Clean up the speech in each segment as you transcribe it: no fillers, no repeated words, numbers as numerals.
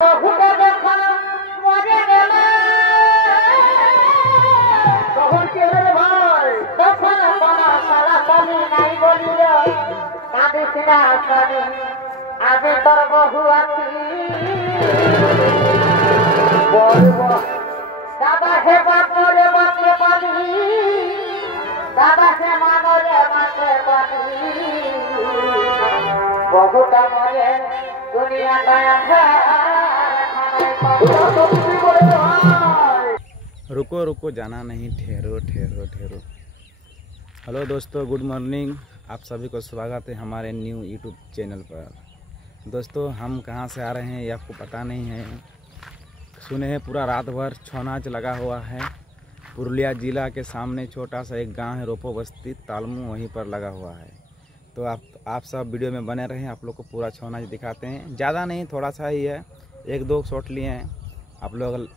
आगे तोर बहु दादा से बापो रे बापे बाली दादा से मानो रे माते बाली बहुटा मरे दुनिया का रुको रुको जाना नहीं, ठहरो ठहरो ठहरो। हेलो दोस्तों, गुड मॉर्निंग। आप सभी को स्वागत है हमारे न्यू यूट्यूब चैनल पर। दोस्तों, हम कहाँ से आ रहे हैं ये आपको पता नहीं है। सुने हैं पूरा रात भर छौ नाच लगा हुआ है। पुरुलिया ज़िला के सामने छोटा सा एक गांव है रोपो बस्ती तालमू, वहीं पर लगा हुआ है। तो आप सब वीडियो में बने रहें, आप लोग को पूरा छौ नाच दिखाते हैं। ज़्यादा नहीं, थोड़ा सा ही है, एक दो शॉट लिए हैं। आप लोग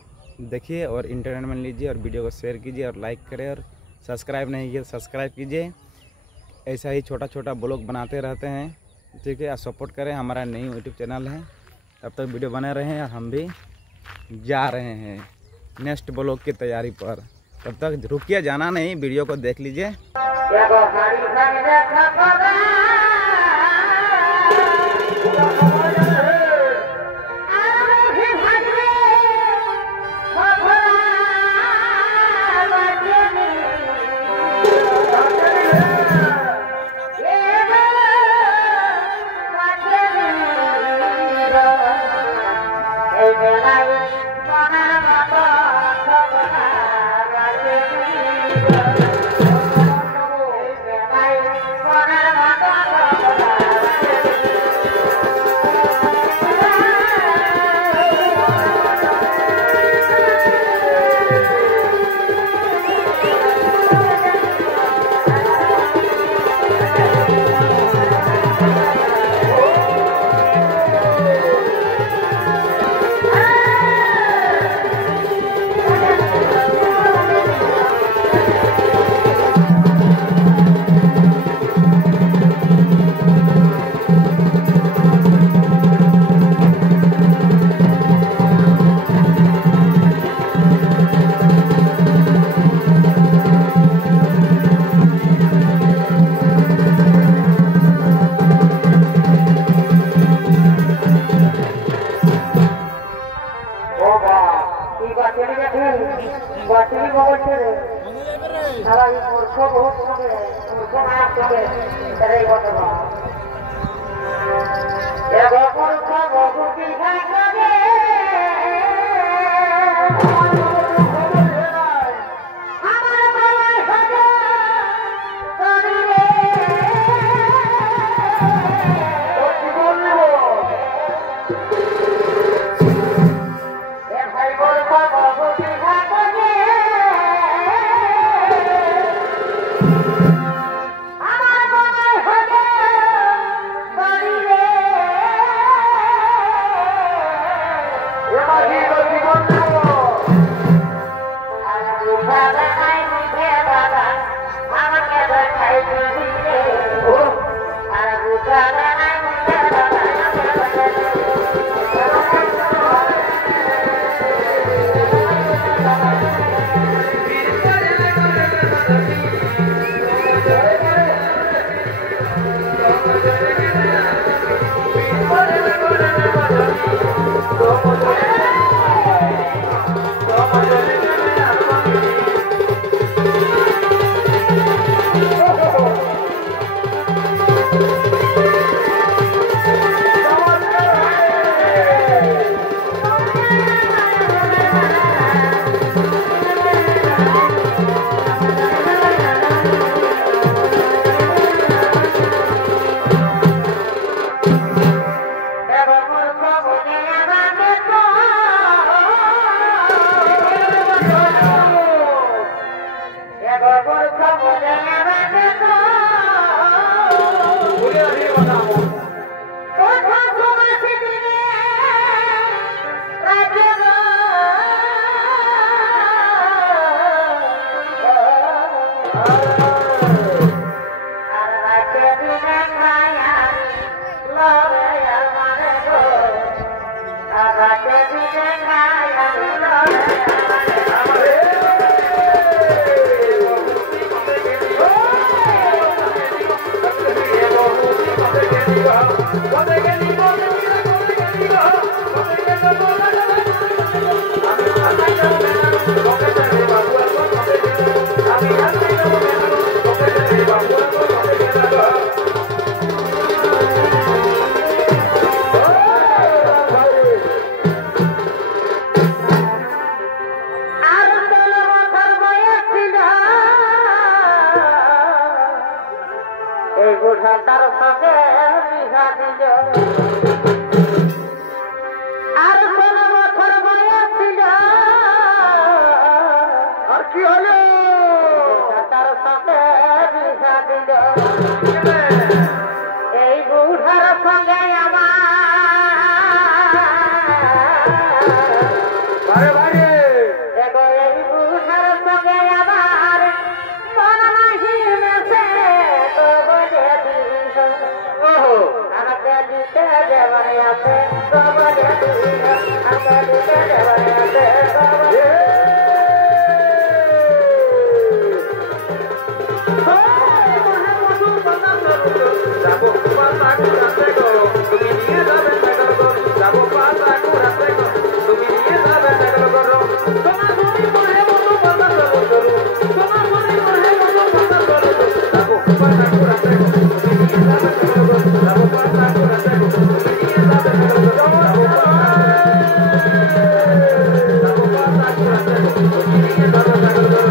देखिए और इंटरटेनमेंट लीजिए और वीडियो को शेयर कीजिए और लाइक करें और सब्सक्राइब नहीं किए तो सब्सक्राइब कीजिए। ऐसा ही छोटा छोटा ब्लॉग बनाते रहते हैं, ठीक है। आप सपोर्ट करें, हमारा नई यूट्यूब चैनल है। तब तक वीडियो बने रहें और हम भी जा रहे हैं नेक्स्ट ब्लॉग की तैयारी पर। तब तक रुकिए, जाना नहीं, वीडियो को देख लीजिए। Bye. দিনে খাই আমি লড়ে তার সঙ্গে বিঘা দিল আর 16 বছর বয়স ছিল আর কি হলো তার সঙ্গে বিঘা দিল এই বুড়ার সঙ্গে আমার এই বুড়ার সঙ্গে আমার মন নাহি মেশে তো বলে দিল আমাকে দিতে দেওয়ার আছে তো বলে দিল আমাকে দিতে দেওয়ার আছে তো বলে যাবো পাতা ঘুরাতে গো তুমি নিয়ে যাবে সাগর গো যাবো পাতা ঘুরাতে গো তুমি নিয়ে যাবে সাগর গো তোমার মনে মনে মতো পাতা করো তোমার মনে মনে মতো পাতা করো যাবো পাতা ঘুরাতে গো তুমি নিয়ে যাবে সাগর গো যাবো পাতা ঘুরাতে গো তুমি নিয়ে যাবে সাগর গো যাবো পাতা ঘুরাতে গো তুমি নিয়ে যাবে সাগর গো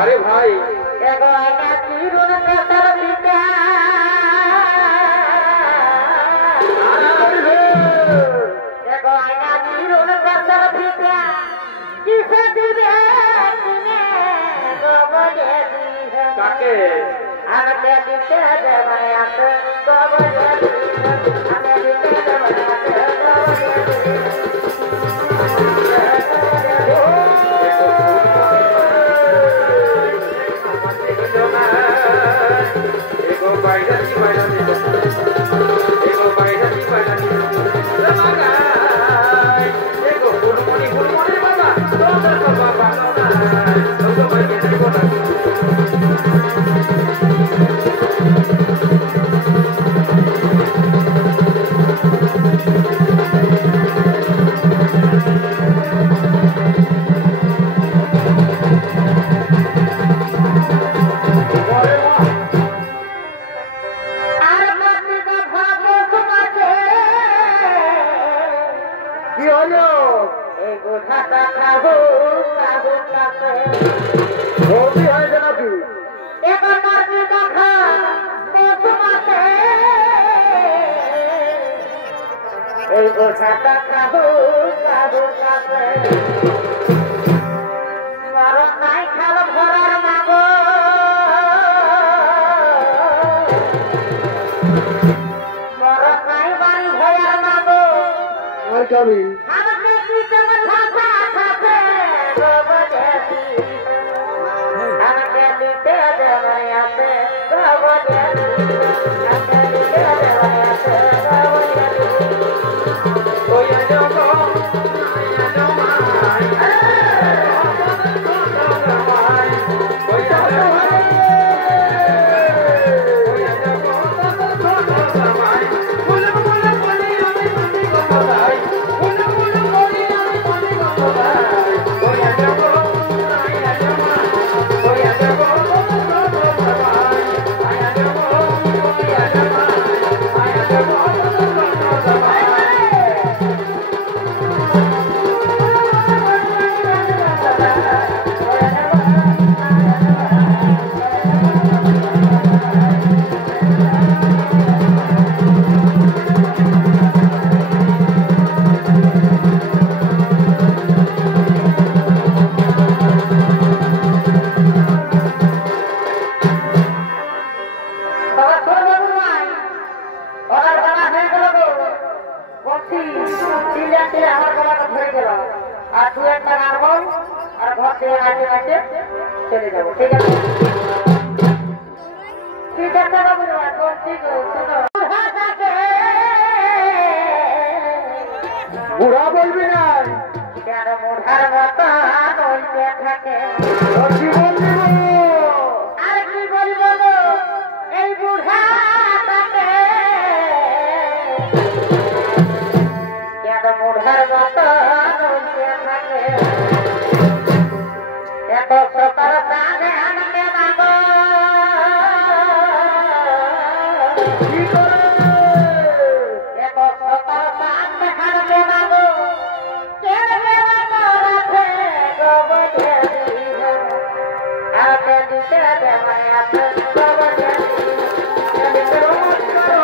अरे भाई एगो आना तीरुन के तरफिया एगो आना तीरुन के तरफिया किसे दिवे तूने गोबले दी काके आने दिते देवया तो गोबले दी आने दिते देवया तो गोबले কি হয়েছে নাকি এখন নাকি দেখা তোমাকে এই গোছাটা কাবু কাবু কাবে মরণ নাই খাল ভরার মাগো মরণ নাই বাড়ি ভয়ার মাগো আর কবি আমাকে কি তোমার ভাষা থাকে গোবদেবী আমাকে দিতে দেবে আছে গোবদেবী আমাকে দিতে দেবে আছে গোবদেবী ওয়া জগো चले जाओ ठीक है ठीक है बाबू ठीक है बुढ़ा बोलबी ना কেন বুড়ার মতো নইতে থাকে কি বলবি আর কি বলবো এই বুড়া থাকে কেন বুড়ার মতো নইতে থাকে এত প্রকার প্রাণে আমাকে মাগো কি করে এত প্রকার প্রাণে আমাকে মাগো কেড়ে মাগো রাখে গোবদেবী আমাকে দিতে দেবে আছে গোবদেবী দিতে নমস্কার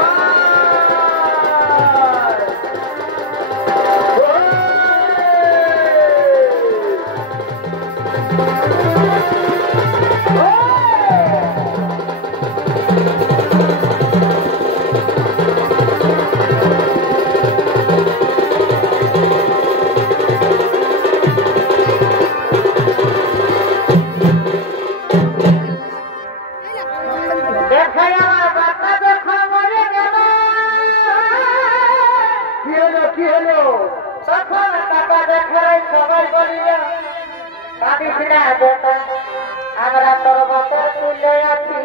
আমরা তোর বছর তুলে আছি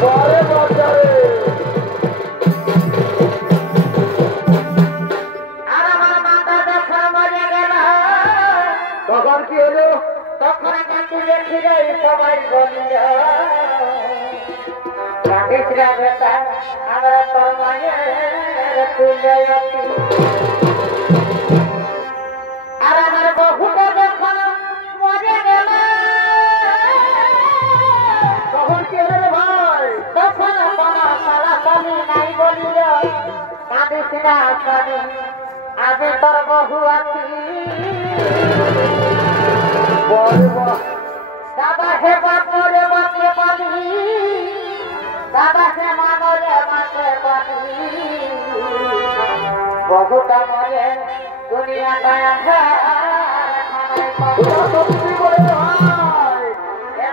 পরে বছরে আর আমার মাথা যখন মরে গেল তখন কি হলো তখন কাটিয়ে ফিরে সবাই বলিল কাটিসরা বেটা আমরা তোর মায়ের তুলে আছি আর আমার বহুটা যখন মরে গেল তখন কি হলো ভাই তখন কোনো সালা পানি নাই বলিল কাঁদিস না স্বামী আমি তোর বহু আছি দাদা হে বাপরে বাপরে পানি দাদা হে মানরে মাকে পানি বহুটা মরে দুনিয়া গায়া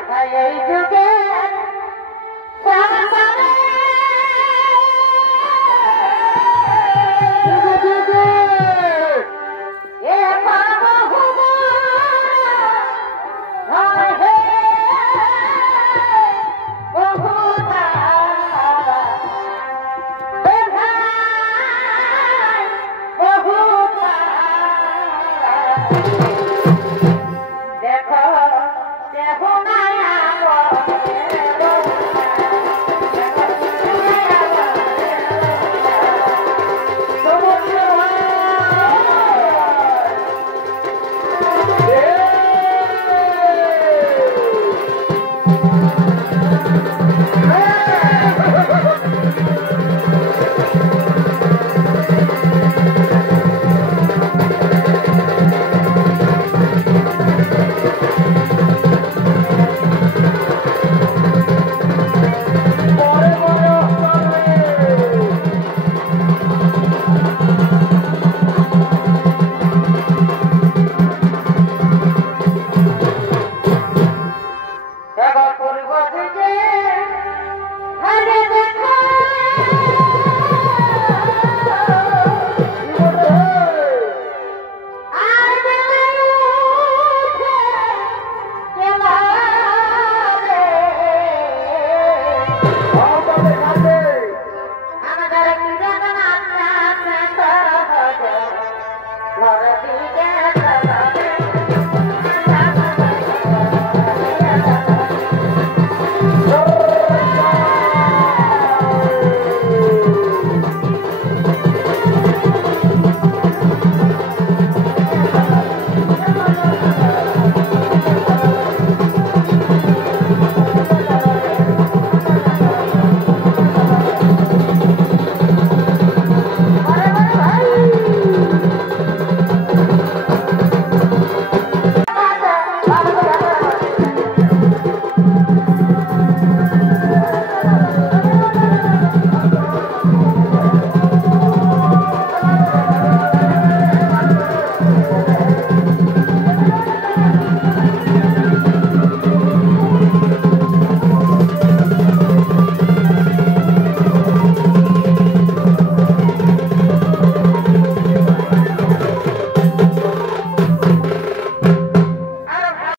ভাই এই যুগে